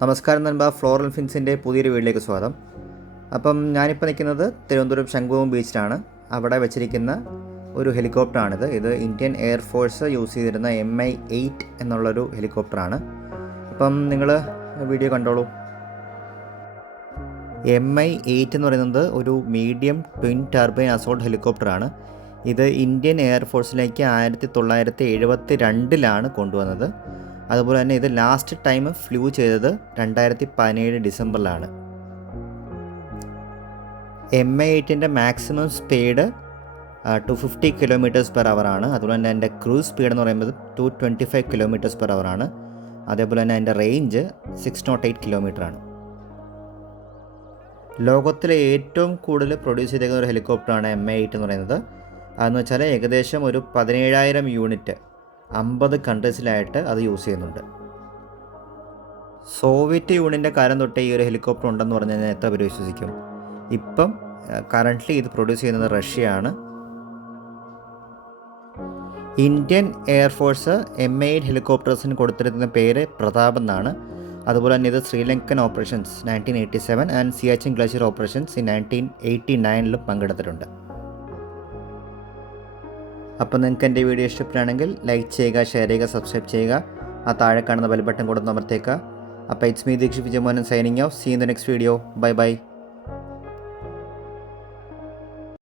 നമസ്കാരം നൻപ, ഫ്ലോറൽ ഫിൻസിൻ്റെ പുതിയൊരു വീട്ടിലേക്ക് സ്വാഗതം. അപ്പം ഞാനിപ്പോൾ നിൽക്കുന്നത് തിരുവനന്തപുരം ശംഖുമുഖം ബീച്ചിലാണ്. അവിടെ വെച്ചിരിക്കുന്ന ഒരു ഹെലികോപ്റ്ററാണിത്. ഇത് ഇന്ത്യൻ എയർഫോഴ്സ് യൂസ് ചെയ്തിരുന്ന MI-8 എന്നുള്ളൊരു ഹെലികോപ്റ്ററാണ്. അപ്പം നിങ്ങൾ വീഡിയോ കണ്ടോളൂ. MI-8 എന്ന് പറയുന്നത് ഒരു മീഡിയം ട്വിൻ ടർബൈൻ അസോൾട്ട് ഹെലികോപ്റ്ററാണ്. ഇത് ഇന്ത്യൻ എയർഫോഴ്സിലേക്ക് 1972 കൊണ്ടുവന്നത്. അതുപോലെ തന്നെ ഇത് ലാസ്റ്റ് ടൈം ഫ്ലൂ ചെയ്തത് 2017 ഡിസംബറിലാണ്. MI-8ൻ്റെ മാക്സിമം സ്പീഡ് 250 km/h ആണ്. അതുപോലെ തന്നെ അതിൻ്റെ ക്രൂസ് സ്പീഡ് എന്ന് പറയുന്നത് 225 km/h ആണ്. അതേപോലെ തന്നെ അതിൻ്റെ റേഞ്ച് 608 km ആണ്. ലോകത്തിലെ ഏറ്റവും കൂടുതൽ പ്രൊഡ്യൂസ് ചെയ്തിരിക്കുന്ന ഒരു ഹെലികോപ്റ്ററാണ് MI-8 എന്ന് പറയുന്നത്. അതെന്ന് വെച്ചാൽ ഏകദേശം ഒരു 17,000 യൂണിറ്റ് 50 കൺട്രീസിലായിട്ട് അത് യൂസ് ചെയ്യുന്നുണ്ട്. സോവിയറ്റ് യൂണിയൻ്റെ കാലം തൊട്ടേ ഈ ഒരു ഹെലികോപ്റ്റർ ഉണ്ടെന്ന് പറഞ്ഞു കഴിഞ്ഞാൽ എത്ര പേര് വിശ്വസിക്കും? ഇപ്പം കറൻ്റ്ലി ഇത് പ്രൊഡ്യൂസ് ചെയ്യുന്നത് റഷ്യയാണ്. ഇന്ത്യൻ എയർഫോഴ്സ് MI-8 ഹെലികോപ്റ്റേഴ്സിന് കൊടുത്തിരിക്കുന്ന പേര് പ്രതാപ് എന്നാണ്. അതുപോലെ തന്നെ ഇത് Sri Lankan operations 1987 and Siachen glacier operations 1989 പങ്കെടുത്തിട്ടുണ്ട്. അപ്പോൾ നിങ്ങൾക്ക് എൻ്റെ വീഡിയോ ഇഷ്ടപ്പെടുകയാണെങ്കിൽ ലൈക്ക് ചെയ്യുക, ഷെയർ ചെയ്യുക, സബ്സ്ക്രൈബ് ചെയ്യുക. ആ താഴെ കാണുന്ന ബെൽ ബട്ടൺ കൂടെ അമർത്തേക്കുക. അപ്പോൾ it's me Dikshit Vijayamohan signing off. See in the next video. Bye by.